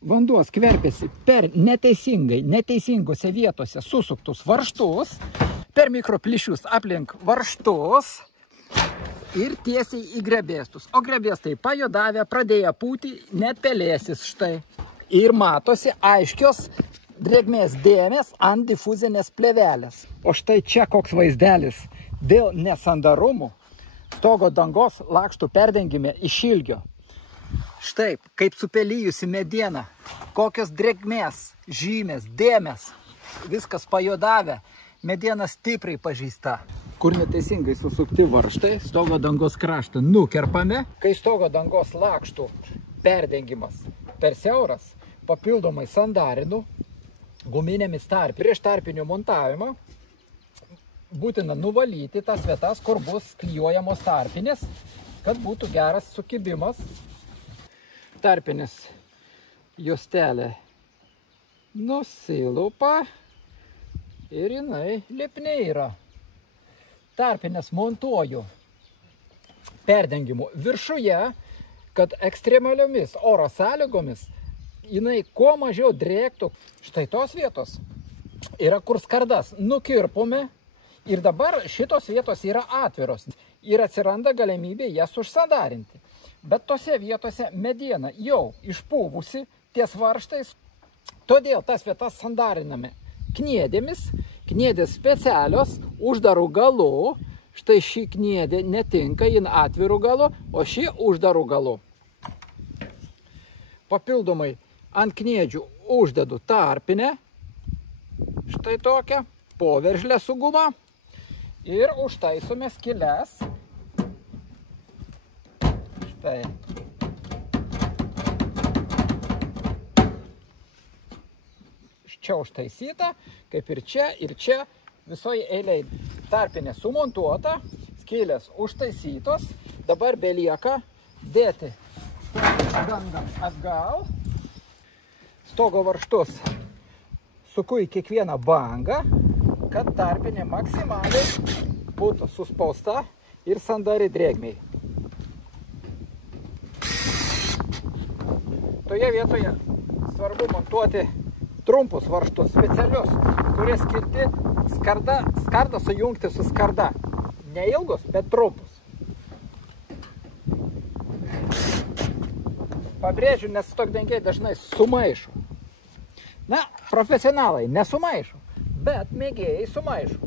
vanduo skverpiasi per neteisingose vietose susuktus varžtus, per mikroplyšius aplink varžtus ir tiesiai į grebėstus. O grebėstai pajodavę, pradėję pūti, net pelėsis štai. Ir matosi aiškios drėgmės dėmės ant difuzinės plėvelės. O štai čia koks vaizdelis dėl nesandarumų stogo dangos lakštų perdengime iš ilgio. Štai, kaip supelijusi mediena, kokios drėgmės, žymės, dėmės, viskas pajodavę, mediena stipriai pažeista. Kur neteisingai susukti varžtai, stogo dangos kraštą nukerpame. Kai stogo dangos lakštų perdengimas per siauras, papildomai sandarinu guminėmis prieš tarpinio montavimo būtina nuvalyti tas vietas, kur bus klijuojamos tarpinės, kad būtų geras sukibimas. Tarpinės juostelė nusilupa ir jinai lipniai yra. Tarpinės montuoju perdengimu viršuje, kad ekstremaliomis oro sąlygomis jinai kuo mažiau drėktų. Štai tos vietos yra, kur skardas nukirpome ir dabar šitos vietos yra atviros ir atsiranda galimybė jas užsandarinti. Bet tose vietose mediena jau išpūvusi ties varžtais, todėl tas vietas sandariname kniedėmis. Kniedės specialios, uždarų galų. Štai ši kniedė netinka, jin atvirų galų, o ši uždarų galų. Papildomai ant kniedžių uždedu tarpinę, štai tokią, poveržlę su guma, ir užtaisome skyles. Štai. Čia užtaisyta, kaip ir čia, visoje eilėje tarpinė sumontuota, skylės užtaisytos. Dabar belieka dėti dangą atgal, stogo varžtus suku į kiekvieną bangą, kad tarpinė maksimaliai būtų suspausta ir sandari drėgmei. Toje vietoje svarbu montuoti trumpus varžtus, specialius, kurie skirti skardą sujungti su skarda. Neilgus, bet trumpus. Pabrėžiu, nes stogdengiai dažnai sumaišo. Na, profesionalai nesumaišo, bet mėgėjai sumaišo.